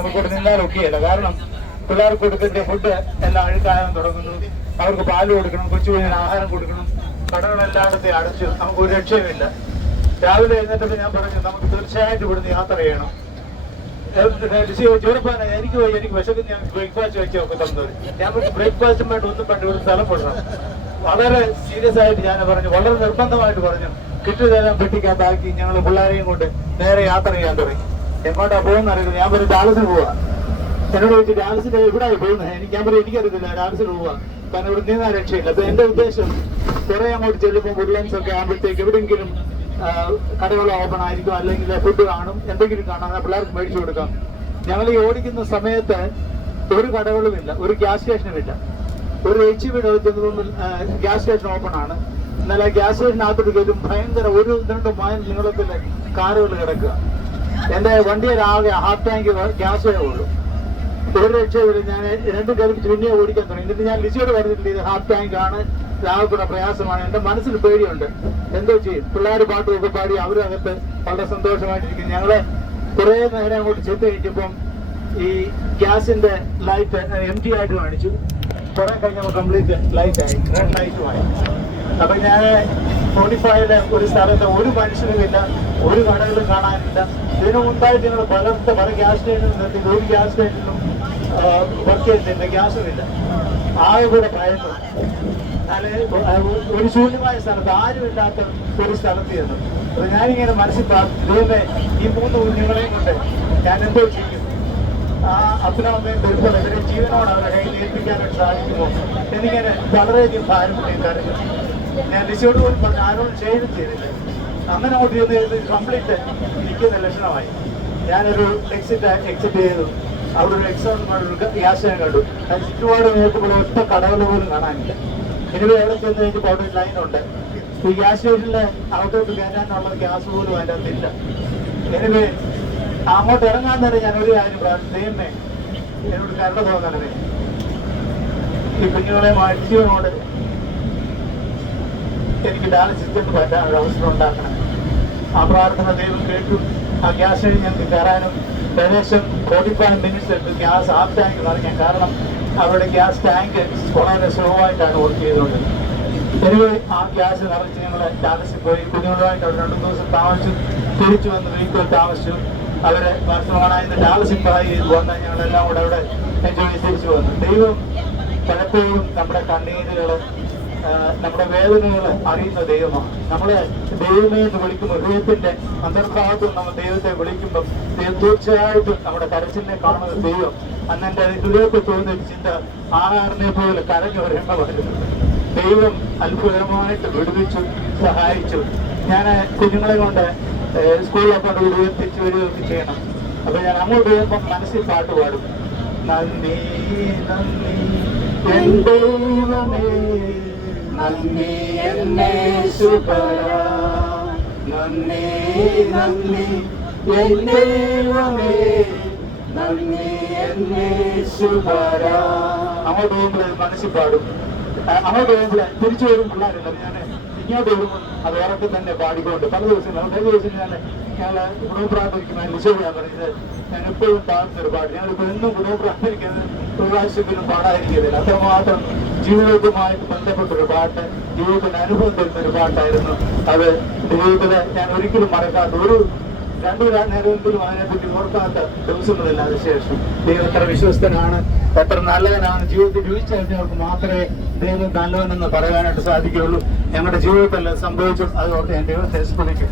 നമുക്കിവിടെ നിന്നാലൊക്കെയല്ല. കാരണം പിള്ളേർക്ക് കൊടുക്കുന്ന ഫുഡ് എല്ലാം അഴുക്കാകാൻ തുടങ്ങുന്നു. അവർക്ക് പാല് കൊടുക്കണം, കൊച്ചുകുഞ്ഞിന് ആഹാരം കൊടുക്കണം, കടകളെല്ലായിടത്തും അടച്ചു, നമുക്ക് ഒരു രക്ഷയുമില്ല. രാവിലെ എഴുന്നേറ്റപ്പോൾ ഞാൻ പറഞ്ഞു നമുക്ക് തീർച്ചയായിട്ടും ഇവിടുന്ന് യാത്ര ചെയ്യണം. ചെറുപ്പാന എനിക്ക് വിശക്കുന്ന ഞാൻ ബ്രേക്ക്ഫാസ്റ്റ് വെച്ച് നോക്കുന്നത്. ഞാൻ പറഞ്ഞു ബ്രേക്ക്ഫാസ്റ്റുമായിട്ട് ഒന്നും പണ്ട് ഇവിടെ സ്ഥലം കൊടുക്കണം. വളരെ സീരിയസ് ആയിട്ട് ഞാൻ പറഞ്ഞു, വളരെ നിർബന്ധമായിട്ട് പറഞ്ഞു. കിട്ടുന്നതെല്ലാം പെട്ടിക്കകത്താക്കി ഞങ്ങൾ പിള്ളേരെയും കൊണ്ട് നേരെ യാത്ര ചെയ്യാൻ തുടങ്ങി. എങ്ങോട്ടാ പോകുന്ന അറിയില്ല. ഞാൻ പറഞ്ഞു ഡാലസിന് പോവാ. എന്നോട് ചോദിച്ചു ഡാലസിന് എവിടെ പോകുന്നത്? ഞാൻ പറഞ്ഞു എനിക്കറിയില്ല, ഡാലസിന് പോവാ. കാരണം ഇവിടെ നീന്താ രക്ഷയില്ല. അപ്പൊ എന്റെ ഉദ്ദേശം കുറെ അങ്ങോട്ട് ചെല്ലുമ്പോൾ വുഡ്ലാൻഡ്സ് ഒക്കെ ആകുമ്പോഴത്തേക്ക് എവിടെയെങ്കിലും കടകൾ ഓപ്പൺ ആയിരിക്കും, അല്ലെങ്കിൽ ഫുഡ് കാണും, എന്തെങ്കിലും കാണാം, പിള്ളേർക്ക് മേടിച്ചു കൊടുക്കാം. ഞങ്ങൾ ഈ ഓടിക്കുന്ന സമയത്ത് ഒരു കടകളുമില്ല, ഒരു ഗ്യാസ് സ്റ്റേഷനുമില്ല. ഒരു HEB ഗ്യാസ് സ്റ്റേഷൻ ഓപ്പൺ ആണ്. എന്നാൽ ആ ഗ്യാസ് സ്റ്റേഷനകത്തോട്ട് കയറ്റും ഭയങ്കര 1-2 മൈൽ നീളത്തിലെ കാറുകൾ കിടക്കുക. എന്റെ വണ്ടിയിലാകെ ഹാഫ് ടാങ്ക് ഗ്യാസേ ഉള്ളൂ. ഒരു രക്ഷയില്ല. ഞാൻ 2 കയറി പിന്നെ ഓടിക്കാൻ തുടങ്ങി. എന്നിട്ട് ഞാൻ ലിസിയോട് പറഞ്ഞിട്ടില്ല ഇത് ഹാഫ് ടാങ്ക് ആണ്, രാവിലെ പ്രയാസമാണ്. എന്റെ മനസ്സിൽ പേടിയുണ്ട്, എന്തോ ചെയ്യും. പിള്ളേർ പാട്ടുമൊക്കെ പാടി അവരും അകത്ത് വളരെ സന്തോഷമായിട്ടിരിക്കും. ഞങ്ങള് കുറെ നേരം അങ്ങോട്ട് ചെന്ന് കഴിഞ്ഞപ്പം ഈ ഗ്യാസിന്റെ ലൈറ്റ് empty ആയിട്ട് കാണിച്ചു. കുറെ കഴിഞ്ഞപ്പോൾ കംപ്ലീറ്റ് ലൈറ്റ് ആയി, റെഡ് ലൈറ്റുമായി. അപ്പൊ ഞാൻ 45-ലെ ഒരു സ്ഥലത്ത് ഒരു മനുഷ്യനുമില്ല, ഒരു കടകളും കാണാനില്ല. ഇതിനു മുമ്പായിട്ട് ഞങ്ങൾ പല ഗ്യാസ് സ്റ്റേഷനിൽ നിർത്തി, ഒരു ഗ്യാസ് സ്റ്റേഷനിലും വർക്ക് ചെയ്തിട്ടില്ല, ഗ്യാസുമില്ല. ആകെ കൂടെ ഭയന്നു. ഒരു ശൂന്യമായ സ്ഥലത്ത്, ആരുമില്ലാത്ത ഒരു സ്ഥലത്ത് ചെന്നു. അപ്പൊ ഞാനിങ്ങനെ മനസ്സിൽ പ്രാർത്ഥിച്ചു, ഈ 3 കുഞ്ഞുങ്ങളെയും കൊണ്ട് ഞാൻ എന്തോ ചെയ്യും? ആ അപ്പനമ്മയും ദുർബലം ഇവരെ ജീവനോട് അവരെ കയ്യിൽ ഏൽപ്പിക്കാനായിട്ട് സാധിക്കുമോ എന്നിങ്ങനെ വളരെയധികം ഭാരപ്പെട്ട് കരഞ്ഞു. ഞാൻ ലിസിയോട് പോലും പറഞ്ഞു, ആരോടും ചെയ്തില്ല. അങ്ങനെ അങ്ങോട്ട് ചെന്ന് കംപ്ലീറ്റ് ഇരിക്കുന്ന ലക്ഷണമായി. ഞാനൊരു എക്സിറ്റ് ചെയ്തു. അവിടെ ഒരു ഗ്യാസ് സ്റ്റേഷൻ കണ്ടു. അത് ചുറ്റുപാട് നോക്കുമ്പോൾ ഒറ്റ കടകൾ പോലും കാണാനില്ല. ഇനിവ എവിടെ ചെന്ന് കഴിഞ്ഞപ്പോൾ അവിടെ ലൈനുണ്ട്. ഈ ഗ്യാസ് സ്റ്റേഷനിലെ അകത്തോട്ട് കയറ്റാനുള്ള ഗ്യാസ് പോലും അതിൻ്റെ അകത്തില്ല. എനിവേ അങ്ങോട്ട് ഇറങ്ങാൻ തന്നെ ഞാൻ ഒരു കാര്യം പ്രാർത്ഥിച്ചേ, എന്നോട് കരുണ തോന്നണമേ. ഈ കുഞ്ഞുങ്ങളെ ജീവനോട് എനിക്ക് ഡയാലിസിസ് കൊണ്ട് പറ്റാനൊരു അവസരം ഉണ്ടാക്കണം. ആ പ്രാർത്ഥന ദൈവം കേട്ടു. ആ ഗ്യാസ് സ്റ്റേഷൻ ഞങ്ങൾക്ക് കയറാനും ഏകദേശം 45 മിനിറ്റ്സ് എടുത്ത് ഗ്യാസ് ഹാഫ് ടാങ്ക് നിറയ്ക്കാൻ. കാരണം അവരുടെ ഗ്യാസ് ടാങ്ക് വളരെ സ്ലോ ആയിട്ടാണ് വർക്ക് ചെയ്തുകൊണ്ട്. എനിവേ ആ ഗ്യാസ് നിറച്ച് ഞങ്ങൾ ഡയാലിസിൽ പോയി. കുഞ്ഞുങ്ങളുമായിട്ട് അവിടെ 2 ദിവസം താമസിച്ചു. തിരിച്ചു വന്ന് വീട്ടിൽ താമസിച്ചു. അവരെ ബാർസലോണയിൽ ഡയാലിസിൽ ട്രൈ ചെയ്ത് വന്നാൽ ഞങ്ങളെല്ലാം കൂടെ അവിടെ എൻജോയ് തിരിച്ചു വന്നു. ദൈവം പലപ്പോഴും നമ്മുടെ കണ്ണീരുകൾ, നമ്മുടെ വേദനകൾ അറിയുന്ന ദൈവമാണ്. നമ്മളെ ദൈവമേ എന്ന് വിളിക്കുമ്പോൾ ഹൃദയത്തിന്റെ അന്തർഭാഗത്തും നമ്മൾ ദൈവത്തെ വിളിക്കുമ്പോൾ ദൈവം തീർച്ചയായിട്ടും നമ്മുടെ കരച്ചിലിനെ കാണുന്ന ദൈവം. അന്ന് എൻ്റെ ഹൃദയത്തിൽ തോന്നിയ ചിന്ത ആഹാരനെ പോലെ കരഞ്ഞു വരേണ്ട വരുന്നു. ദൈവം അത്ഭുതമായിട്ട് വിടുവിച്ചു, സഹായിച്ചു. ഞാൻ കുഞ്ഞുങ്ങളെ കൊണ്ട് സ്കൂളിലൊക്കെ വിടുകയും തിരിച്ചു വരികയൊക്കെ ചെയ്യണം. അപ്പൊ ഞാൻ അങ്ങോട്ട് വരുമ്പോൾ മനസ്സിൽ പാട്ട് പാടും. നന്ദി നന്ദി എൻ ദൈവമേ, നന്ദി യേശുപരാ, നന്ദി നന്ദി എൻ ദൈവമേ, നന്ദി യേശുപരാ. അങ്ങോട്ട് പോകുമ്പോൾ മനസ്സിൽ പാടും. അങ്ങോട്ട് പോകുമ്പോൾ തിരിച്ചു വരും പിള്ളേരുണ്ട്. ഞാൻ ഇങ്ങോട്ട് വരുമ്പോൾ അത് ഉറക്കെ തന്നെ പാടിക്കൊണ്ട് പല ദിവസം ഞങ്ങൾ ഗുണവും പ്രാർത്ഥിക്കുന്ന ലിസോട് ഞാൻ പറഞ്ഞത്, ഞാൻ എപ്പോഴും പാടുന്നൊരു പാട്ട്. ഞങ്ങളിപ്പോൾ എന്നും ഗുണവും പ്രാർത്ഥിക്കുന്നത് ഒരു പ്രാവശ്യത്തിലും പാടാതിരിക്കുന്നില്ല. അത്രമാത്രം ജീവിതവുമായിട്ട് ബന്ധപ്പെട്ടൊരു പാട്ട്, ജീവിതത്തിന് അനുഭവം തരുന്നൊരു പാട്ടായിരുന്നു അത്. ജീവിതത്തിൽ ഞാൻ ഒരിക്കലും മറക്കാത്ത, ഒരു 2 നേരമെങ്കിലും അതിനെപ്പറ്റി ഓർക്കാത്ത ദിവസങ്ങളില്ല. അതിനുശേഷം ദൈവം എത്ര വിശ്വസ്തനാണ്, എത്ര നല്ലവനാണ്. ജീവിതത്തിൽ ജീവിച്ചവർക്ക് മാത്രമേ ദൈവം നല്ലവനെന്ന് പറയാനായിട്ട് സാധിക്കുകയുള്ളൂ. ഞങ്ങളുടെ ജീവിതത്തിൽ സംഭവിച്ചു. അതുകൊണ്ട് ഞാൻ ദൈവത്തെ സ്മരിക്കും.